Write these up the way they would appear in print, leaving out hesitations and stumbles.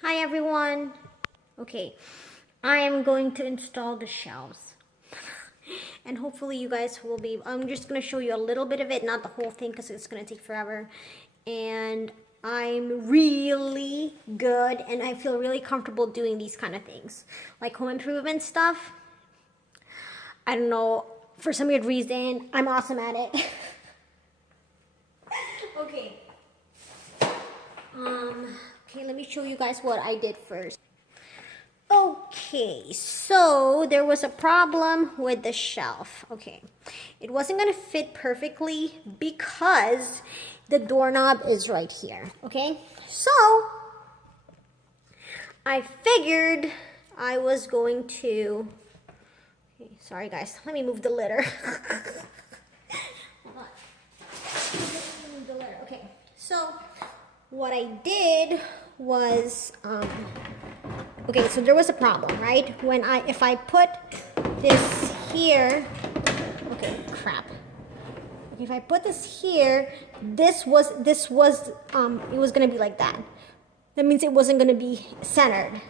Hi everyone. Okay, I am going to install the shelves. And hopefully you guys will be, I'm just going to show you a little bit of it, not the whole thing because it's going to take forever. And I'm really good and I feel really comfortable doing these kind of things. Like home improvement stuff. I don't know, for some weird reason, I'm awesome at it. Okay. Okay, let me show you guys what I did first. Okay, so there was a problem with the shelf. Okay, it wasn't gonna fit perfectly because the doorknob is right here. Okay, so I figured I was going to. Okay, sorry guys, let me move the litter. Hold on. Let me move the litter. Okay, so what I did was. Okay, so there was a problem, right? If I put this here, okay, crap. If I put this here, it was gonna be like that. That means it wasn't gonna be centered.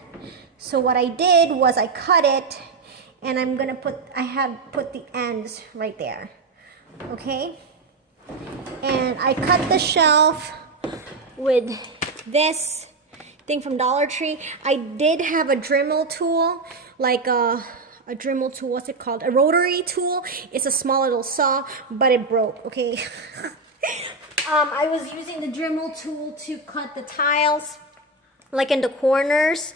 So what I did was I cut it, and I have put the ends right there, okay? And I cut the shelf with this thing from Dollar Tree. I did have a Dremel tool, like a Dremel tool, what's it called? A rotary tool. It's a small little saw, but it broke, okay? I was using the Dremel tool to cut the tiles, like in the corners,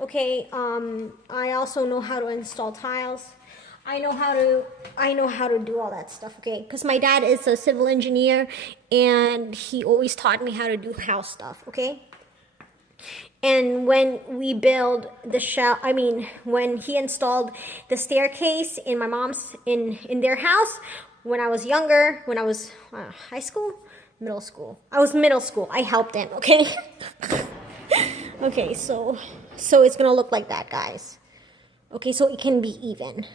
okay? I also know how to install tiles. I know how to do all that stuff, okay? Because my dad is a civil engineer, and he always taught me how to do house stuff, okay? And when we build the when he installed the staircase in my mom's, in their house, when I was younger, when I was high school, middle school. I was middle school. I helped him, okay? Okay, so it's gonna look like that, guys. Okay, so it can be even.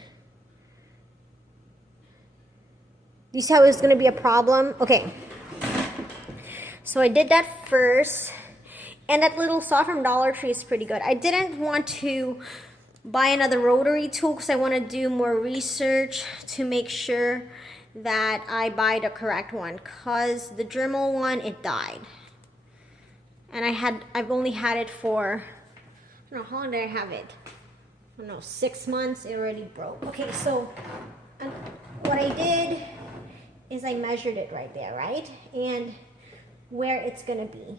You see how it's gonna be a problem? Okay. So I did that first. And that little saw from Dollar Tree is pretty good. I didn't want to buy another rotary tool because I want to do more research to make sure that I buy the correct one. Because the Dremel one, it died. And I've only had it for, I don't know, how long did I have it? I don't know, 6 months, it already broke. Okay, so what I did is I measured it right there, right? And where it's gonna be.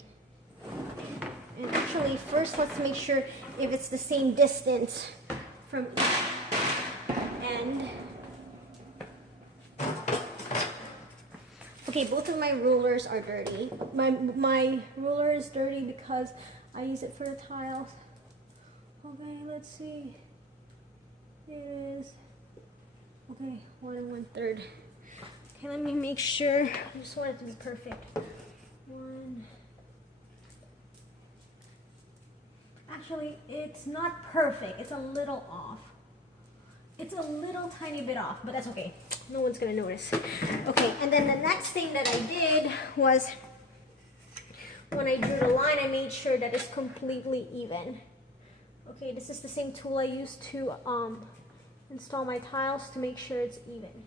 And actually, first let's make sure if it's the same distance from each end. Okay, both of my rulers are dirty. My ruler is dirty because I use it for the tiles. Okay, let's see. Here it is. Okay, 1 1/3. Okay, let me make sure. I just want it to be perfect. 1. Actually, it's not perfect. It's a little off. It's a little tiny bit off, but that's okay. No one's gonna notice. Okay, and then the next thing that I did was when I drew the line, I made sure that it's completely even. Okay, this is the same tool I used to install my tiles to make sure it's even.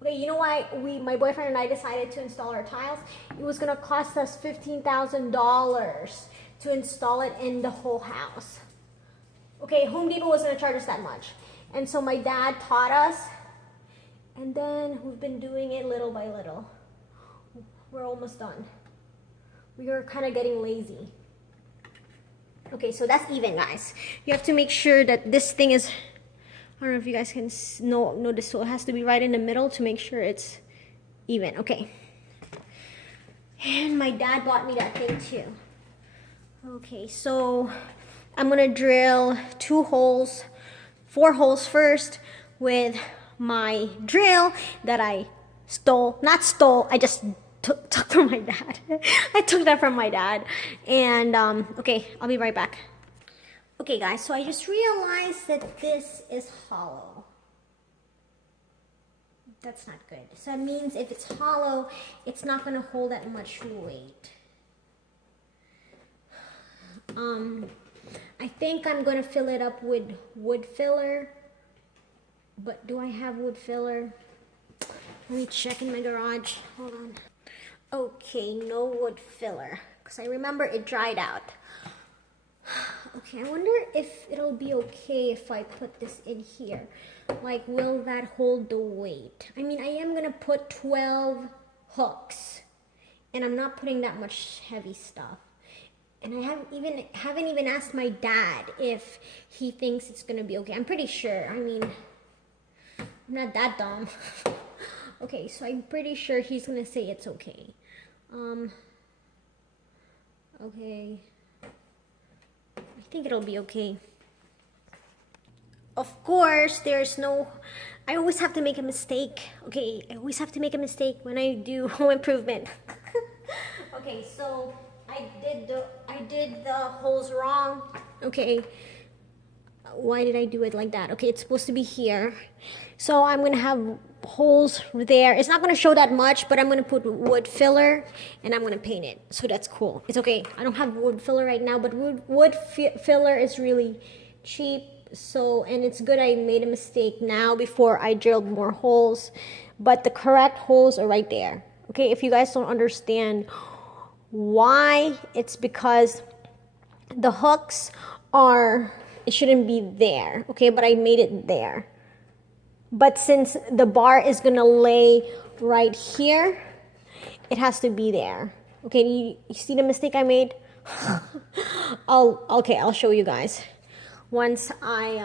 Okay, you know why my boyfriend and I decided to install our tiles? It was gonna cost us $15,000 to install it in the whole house. Okay, Home Depot was gonna charge us that much. And so my dad taught us, and then we've been doing it little by little. We're almost done. We are kind of getting lazy. Okay, so that's even, guys. You have to make sure that this thing is, I don't know if you guys can notice, so it has to be right in the middle to make sure it's even. Okay. And my dad bought me that thing too. Okay, so I'm gonna drill 4 holes first with my drill that I I just took from my dad. I took that from my dad. And okay, I'll be right back. Okay guys, so I just realized that this is hollow. That's not good. So that means if it's hollow, it's not gonna hold that much weight. I think I'm gonna fill it up with wood filler. But do I have wood filler? Let me check in my garage. Hold on. Okay, no wood filler. Because I remember it dried out. Okay, I wonder if it'll be okay if I put this in here. Like, will that hold the weight? I mean, I am gonna put 12 hooks. And I'm not putting that much heavy stuff. And I haven't even asked my dad if he thinks it's gonna be okay. I'm pretty sure. I mean, I'm not that dumb. Okay, so I'm pretty sure he's gonna say it's okay. Okay. I think it'll be okay. Of course, I always have to make a mistake. Okay, I always have to make a mistake when I do home improvement. Okay, so I did the holes wrong. Okay. Why did I do it like that? Okay, it's supposed to be here. So I'm gonna have holes there. It's not gonna show that much, but I'm gonna put wood filler and I'm gonna paint it. So that's cool. It's okay. I don't have wood filler right now, but wood filler is really cheap. So, and it's good I made a mistake now before I drilled more holes. But the correct holes are right there. Okay, if you guys don't understand why, it's because the hooks it shouldn't be there, okay, but I made it there. But since the bar is gonna lay right here, it has to be there. Okay, you see the mistake I made? I'll show you guys once I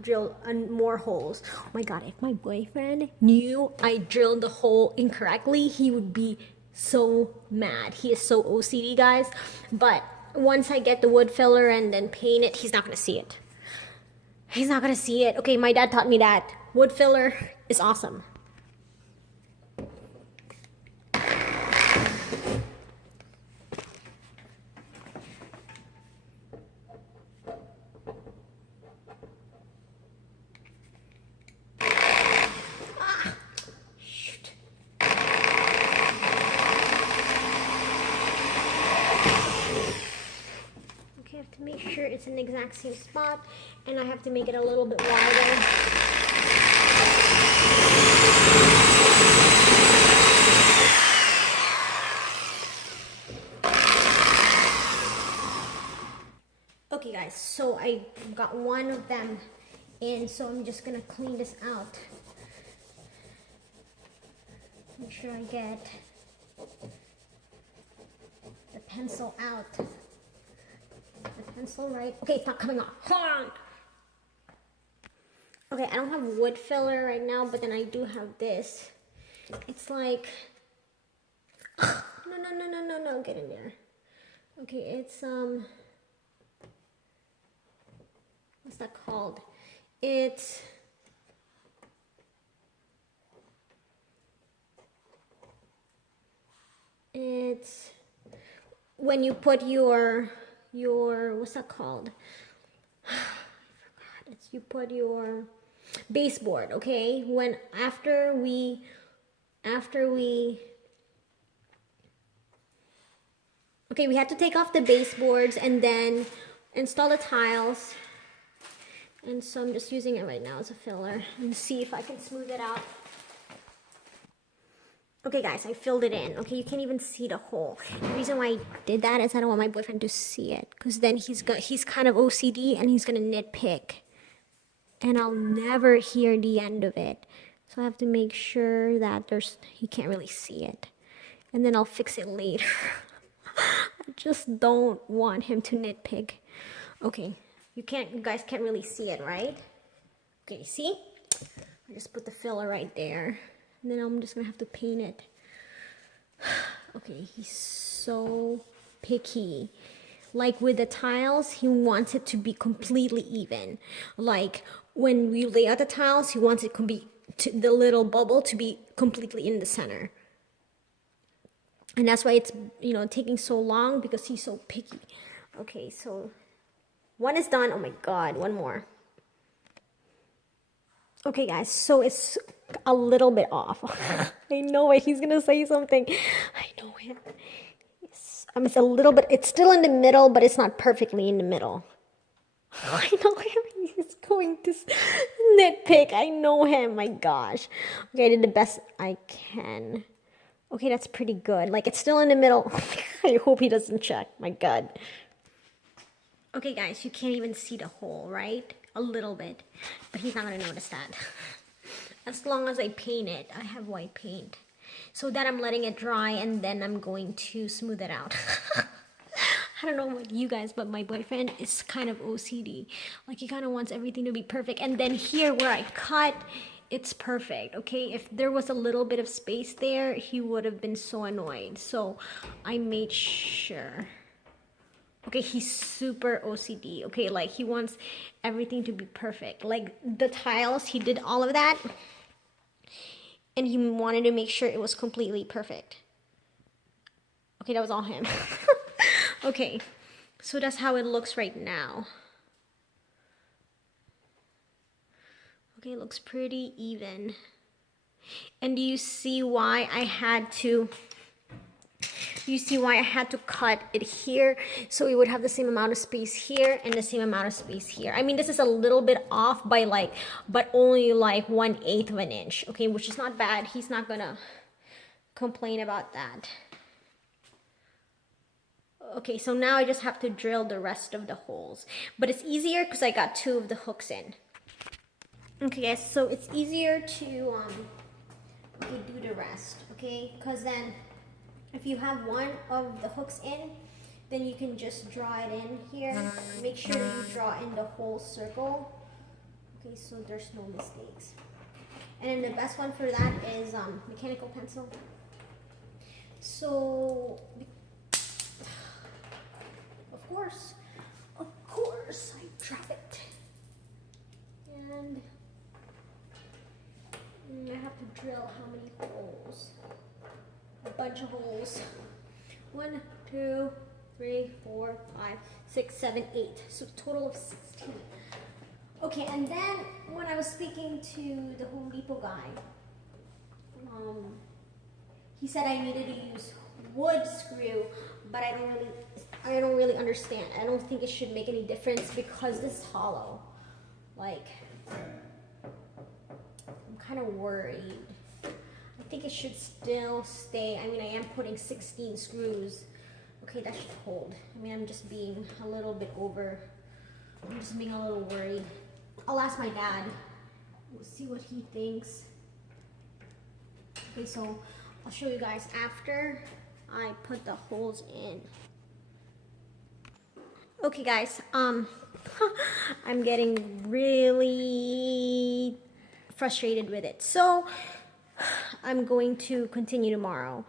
drill more holes. Oh my god, if my boyfriend knew I drilled the hole incorrectly, he would be so mad. He is so OCD, guys. But once I get the wood filler and then paint it, he's not gonna see it. He's not gonna see it. Okay, my dad taught me that. Wood filler is awesome. Shoot. Okay, I have to make sure it's in the exact same spot, and I have to make it a little bit wider. Okay guys, so I got one of them in, so I'm just gonna clean this out. Make sure I get the pencil out. The pencil right. Okay, it's not coming off. Hold on. Okay, I don't have wood filler right now, but then I do have this. It's like, no, get in there. Okay, it's what's that called? It's when you put your what's that called? I forgot. It's you put your baseboard, okay? When after we okay, we had to take off the baseboards and then install the tiles. And so I'm just using it right now as a filler and see if I can smooth it out. Okay guys, I filled it in. Okay, you can't even see the hole. The reason why I did that is I don't want my boyfriend to see it, because then he's kind of OCD and he's gonna nitpick. And I'll never hear the end of it. So I have to make sure that he can't really see it. And then I'll fix it later. I just don't want him to nitpick. Okay, you guys can't really see it, right? Okay, see? I just put the filler right there. And then I'm just gonna have to paint it. Okay, he's so picky. Like with the tiles, he wants it to be completely even. Like when we lay out the tiles, he wants it the little bubble to be completely in the center. And that's why it's, taking so long, because he's so picky. Okay, so one is done. Oh my God, one more. Okay guys, so it's a little bit off. I know it, he's gonna say something. I know it. It's a little bit, it's still in the middle, but it's not perfectly in the middle. I know him, he's going to nitpick. I know him, my gosh. Okay, I did the best I can. Okay, that's pretty good. Like, it's still in the middle. I hope he doesn't check, my God. Okay, guys, you can't even see the hole, right? A little bit, but he's not gonna notice that. As long as I paint it, I have white paint. So that I'm letting it dry and then I'm going to smooth it out. I don't know about you guys, but my boyfriend is kind of OCD. Like, he kind of wants everything to be perfect. And then here where I cut, it's perfect, okay? If there was a little bit of space there, he would have been so annoyed. So I made sure. Okay, he's super OCD, okay? Like, he wants everything to be perfect. Like, the tiles, he did all of that. And he wanted to make sure it was completely perfect. Okay, that was all him. Okay, so that's how it looks right now. Okay, it looks pretty even. And do you see why I had to cut it here so it would have the same amount of space here and the same amount of space here? I mean, this is a little bit off by like, but only like 1/8 of an inch, okay, which is not bad. He's not gonna complain about that. Okay, so now I just have to drill the rest of the holes, but it's easier because I got 2 of the hooks in. Okay, guys, so it's easier to do the rest, okay? Because then if you have one of the hooks in, then you can just draw it in here. Make sure you draw in the whole circle, okay, so there's no mistakes. And then the best one for that is mechanical pencil. So, of course, I drop it. And I have to drill how many holes? A bunch of holes. 1, 2, 3, 4, 5, 6, 7, 8. So total of 16. Okay, and then when I was speaking to the Home Depot guy, he said I needed to use wood screw, but I don't really understand. I don't think it should make any difference because this is hollow. Like, I'm kind of worried. I think it should still stay. I mean, I am putting 16 screws. Okay, that should hold. I mean, I'm just being a little worried. I'll ask my dad. We'll see what he thinks. Okay, so I'll show you guys after I put the holes in. Okay, guys, I'm getting really frustrated with it. So I'm going to continue tomorrow.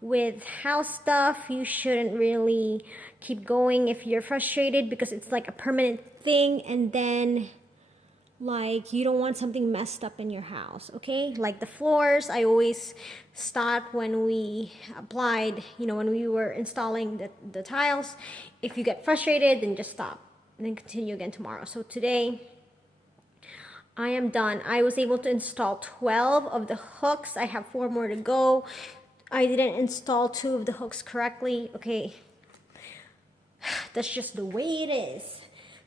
With house stuff, you shouldn't really keep going if you're frustrated because it's like a permanent thing, and then like you don't want something messed up in your house, okay? Like the floors, I always stop when we applied, when we were installing the tiles. If you get frustrated, then just stop and then continue again tomorrow. So today, I am done. I was able to install 12 of the hooks. I have 4 more to go. I didn't install 2 of the hooks correctly. Okay, that's just the way it is.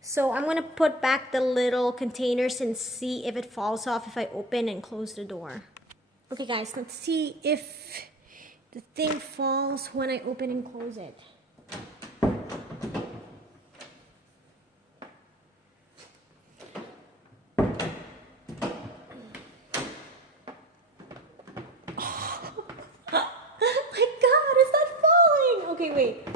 So I'm gonna put back the little containers and see if it falls off if I open and close the door. Okay guys, let's see if the thing falls when I open and close it. Okay, wait.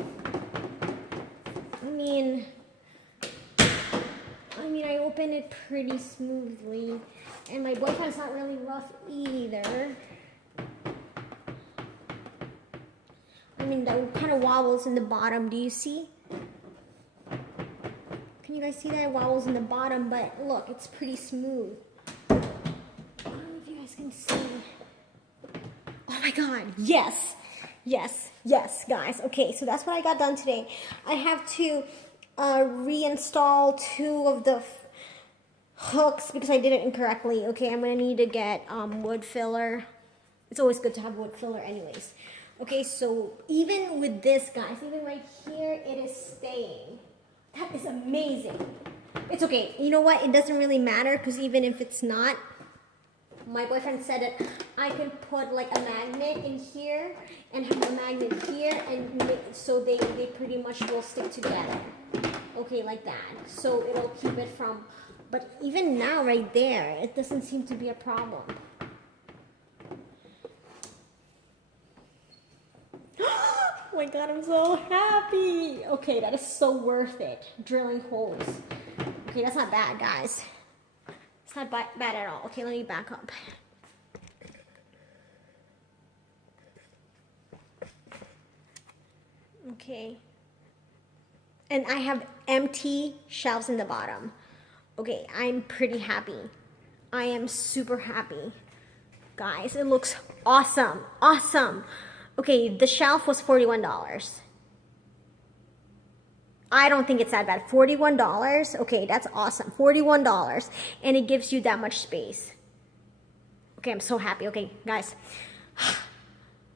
I open it pretty smoothly, and my boyfriend's not really rough either. That kind of wobbles in the bottom. Do you see? Can you guys see that it wobbles in the bottom? But look, it's pretty smooth. I don't know if you guys can see. Oh my God! Yes. Yes, guys. Okay, so that's what I got done today. I have to reinstall 2 of the hooks because I did it incorrectly. Okay, I'm gonna need to get wood filler. It's always good to have wood filler anyways. Okay, so even with this, guys, even right here, it is staying. That is amazing. It's okay. You know what? It doesn't really matter because even if it's not, my boyfriend said that I can put like a magnet in here and have a magnet here, and so they pretty much will stick together. Okay, like that. So it'll keep it from, but even now right there, it doesn't seem to be a problem. Oh my God, I'm so happy. Okay, that is so worth it. Drilling holes. Okay, that's not bad, guys. It's not bad at all. Okay, let me back up. Okay. And I have empty shelves in the bottom. Okay, I'm pretty happy. I am super happy. Guys, it looks awesome. Awesome. Okay, the shelf was $41. I don't think it's that bad. $41. Okay, that's awesome. $41. And it gives you that much space. Okay, I'm so happy. Okay, guys.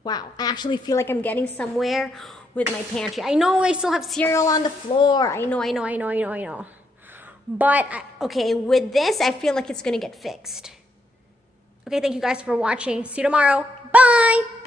Wow, I actually feel like I'm getting somewhere with my pantry. I know I still have cereal on the floor. I know. But, okay, with this, I feel like it's going to get fixed. Okay, thank you guys for watching. See you tomorrow. Bye!